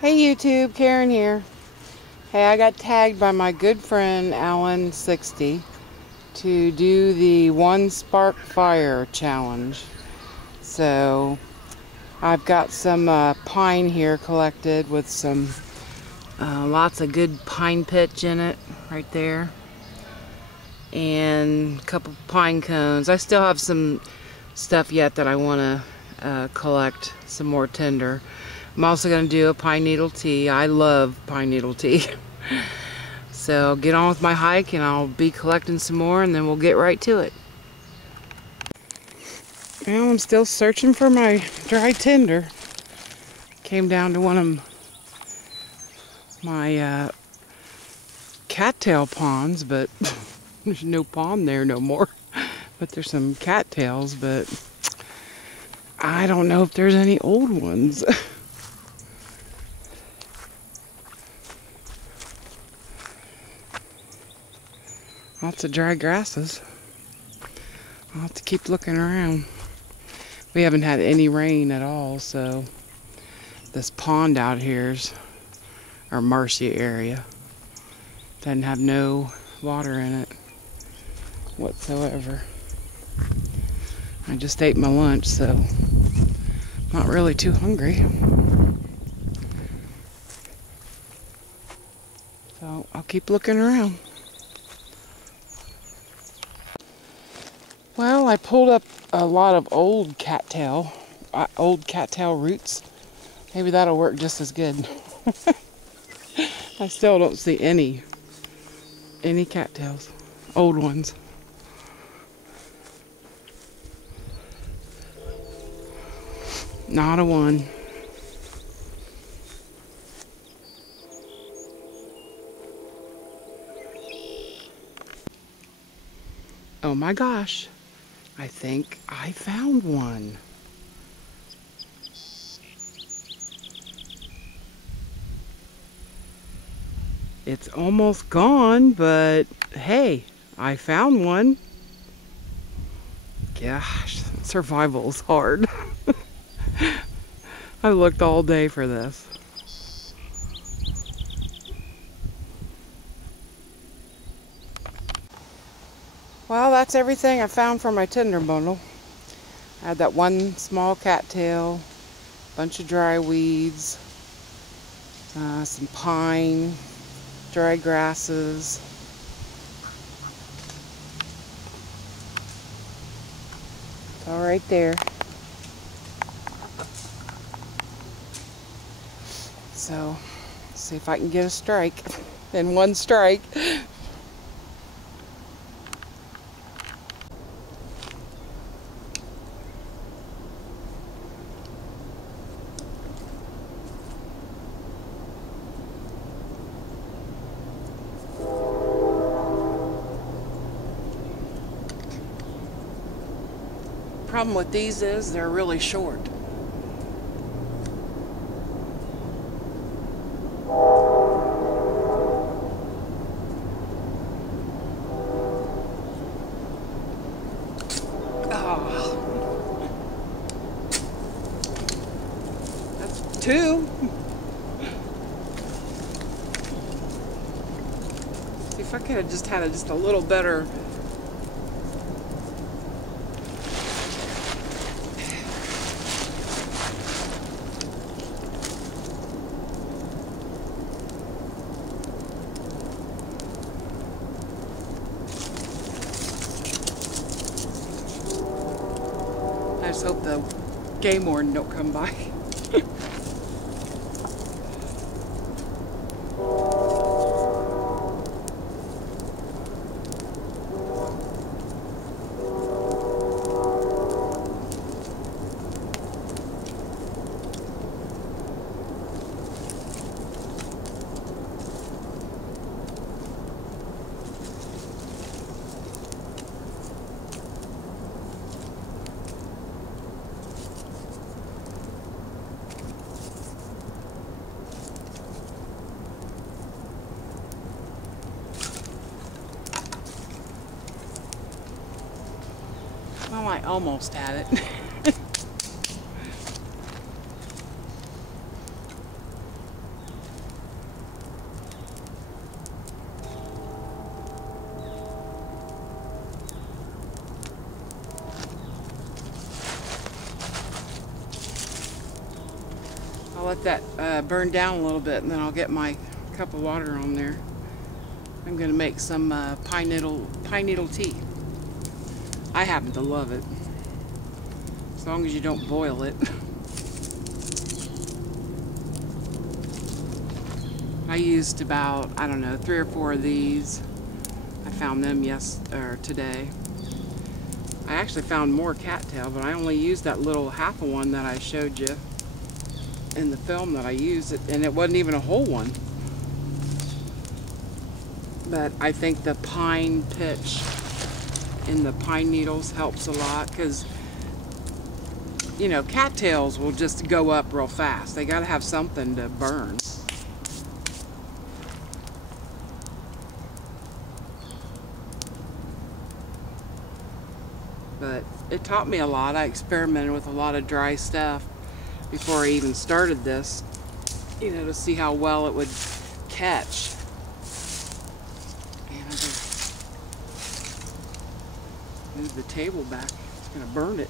Hey YouTube, Karen here. Hey, I got tagged by my good friend Alan60 to do the One Spark Fire challenge. So I've got some pine here collected with some lots of good pine pitch in it right there, and a couple pine cones. I still have some stuff yet that I want to collect, some more tinder. I'm also going to do a pine needle tea. I love pine needle tea. So get on with my hike and I'll be collecting some more and then we'll get right to it. Well, I'm still searching for my dry tinder. Came down to one of my cattail ponds, but there's no pond there no more. But there's some cattails, but I don't know if there's any old ones. Lots of dry grasses. I'll have to keep looking around. We haven't had any rain at all, so this pond out here's our marshy area. Doesn't have no water in it whatsoever. I just ate my lunch, so I'm not really too hungry. So I'll keep looking around. Well, I pulled up a lot of old cattail roots. Maybe that'll work just as good. I still don't see any cattails, old ones. Not a one. Oh my gosh. I think I found one. It's almost gone, but hey, I found one. Gosh, survival is hard. I looked all day for this. Well, that's everything I found for my tinder bundle. I had that one small cattail, bunch of dry weeds, some pine, dry grasses. It's all right there. So, let's see if I can get a strike. And one strike. Problem with these is they're really short. Oh, that's two. See, if I could have just had just a little better. I just hope the game warden don't come by. Well, I almost had it. I'll let that burn down a little bit, and then I'll get my cup of water on there. I'm going to make some pine needle tea. I happen to love it, as long as you don't boil it. I used about, I don't know, 3 or 4 of these. I found them today. I actually found more cattail, but I only used that little half of one that I showed you in the film that I used, and it wasn't even a whole one. But I think the pine pitch in the pine needles helps a lot, because, you know, cattails will just go up real fast. They got to have something to burn. But it taught me a lot. I experimented with a lot of dry stuff before I even started this, you know, to see how well it would catch. And I'm going to move the table back. It's going to burn it.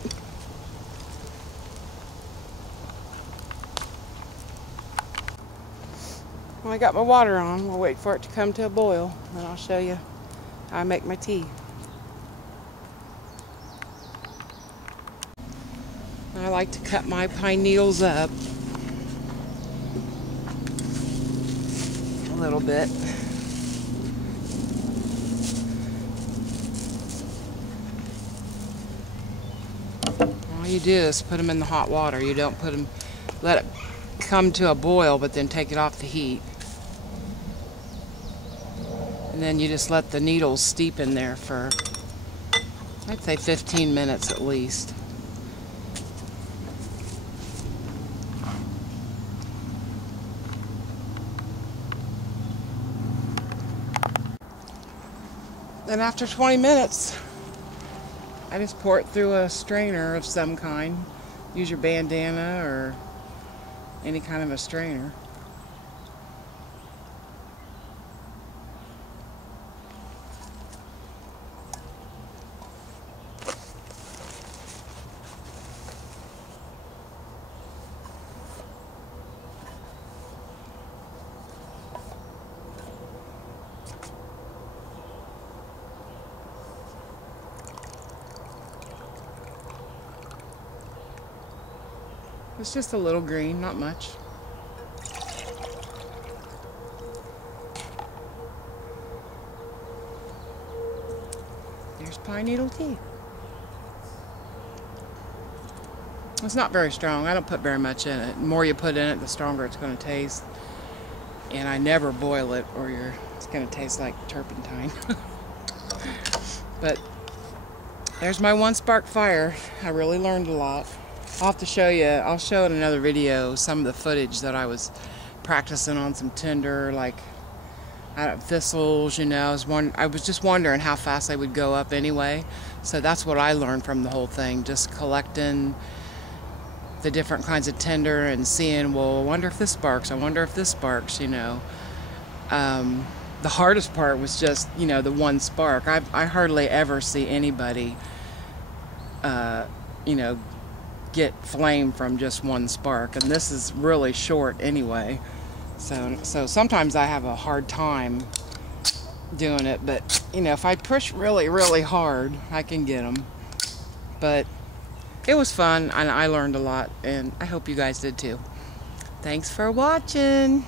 Well, I got my water on. We'll wait for it to come to a boil, and I'll show you how I make my tea. I like to cut my pine needles up a little bit. All you do is put them in the hot water. You don't put them, let it come to a boil, but then take it off the heat. And then you just let the needles steep in there for, I'd say 15 minutes at least. Then after 20 minutes, I just pour it through a strainer of some kind. Use your bandana or any kind of a strainer. It's just a little green, not much. There's pine needle tea. It's not very strong. I don't put very much in it. The more you put in it, the stronger it's going to taste. And I never boil it, or it's going to taste like turpentine. But there's my one spark fire. I really learned a lot. I'll have to show you, I'll show in another video some of the footage that I was practicing on some tinder, like thistles, you know. I was just wondering how fast they would go up anyway. So that's what I learned from the whole thing, just collecting the different kinds of tinder and seeing, well, I wonder if this sparks, I wonder if this sparks, you know. The hardest part was just, you know, the one spark. I hardly ever see anybody, you know, get flame from just one spark, and this is really short anyway, so sometimes I have a hard time doing it, but you know, if I push really hard, I can get them. But it was fun, and I learned a lot, and I hope you guys did too. Thanks for watching.